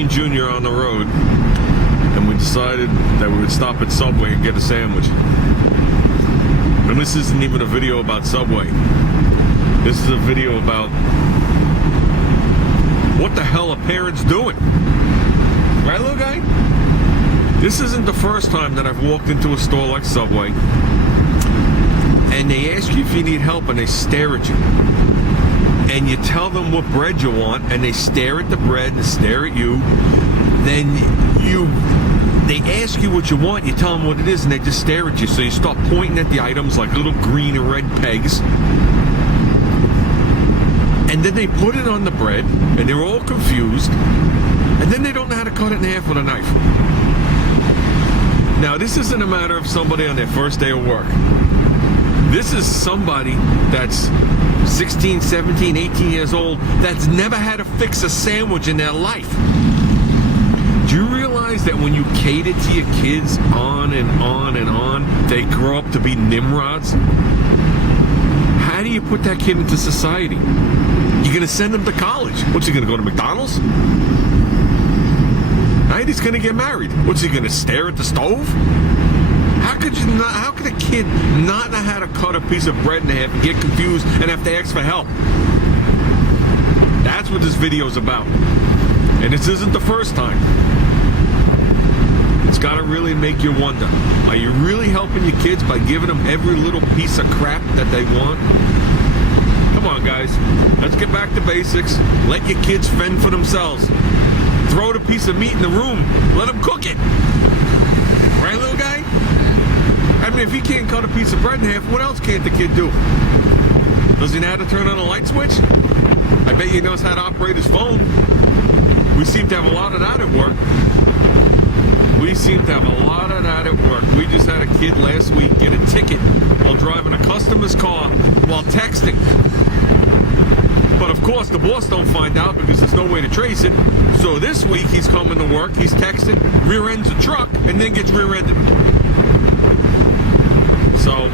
me and Junior on the road, and we decided that we would stop at Subway and get a sandwich. And this isn't even a video about Subway. This is a video about what the hell are parents doing? Right, little guy? This isn't the first time that I've walked into a store like Subway and they ask you if you need help and they stare at you. And you tell them what bread you want and they stare at the bread and stare at you. Then they ask you what you want, you tell them what it is, and they just stare at you. So you start pointing at the items like little green and red pegs. And then they put it on the bread, and they're all confused. And then they don't know how to cut it in half with a knife. Now, this isn't a matter of somebody on their first day of work. This is somebody that's 16, 17, 18 years old that's never had to fix a sandwich in their life. Do you realize that when you cater to your kids on and on and on, they grow up to be Nimrods? How do you put that kid into society? You're going to send him to college. What's he going to go to McDonald's? Right? He's going to get married. What's he going to stare at the stove? How could a kid not know how to cut a piece of bread in half and get confused and have to ask for help? That's what this video is about. And this isn't the first time. It's got to really make you wonder. Are you really helping your kids by giving them every little piece of crap that they want? Come on, guys. Let's get back to basics. Let your kids fend for themselves. Throw the piece of meat in the room. Let them cook it. Right, little guy? I mean, if he can't cut a piece of bread in half, what else can't the kid do? Does he know how to turn on a light switch? I bet he knows how to operate his phone. We seem to have a lot of that at work. We just had a kid last week get a ticket while driving a customer's car while texting. But of course, the boss don't find out because there's no way to trace it. So this week, he's coming to work, he's texting, rear-ends a truck, and then gets rear-ended. So,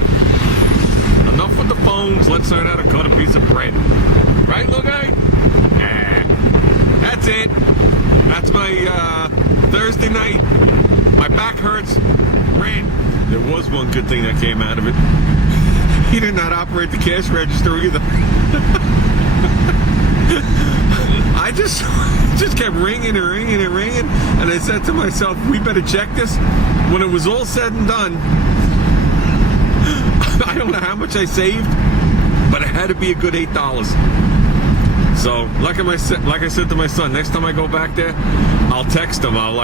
enough with the phones. Let's learn how to cut a piece of bread. Right, little guy? That's it. That's my Thursday night. My back hurts. Rant. There was one good thing that came out of it. He did not operate the cash register either. I just kept ringing and ringing and ringing, and I said to myself, we better check this. When it was all said and done, I don't know how much I saved, but it had to be a good $8. So, like I said to my son, next time I go back there, I'll text him. I'll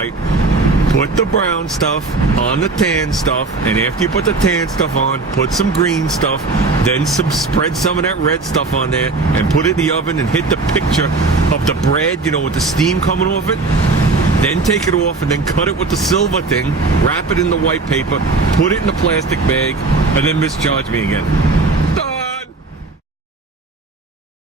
put the brown stuff on the tan stuff, and after you put the tan stuff on, put some green stuff, then spread some of that red stuff on there, and put it in the oven and hit the picture of the bread, with the steam coming off it. Then take it off and then cut it with the silver thing, wrap it in the white paper, put it in the plastic bag, and then mischarge me again.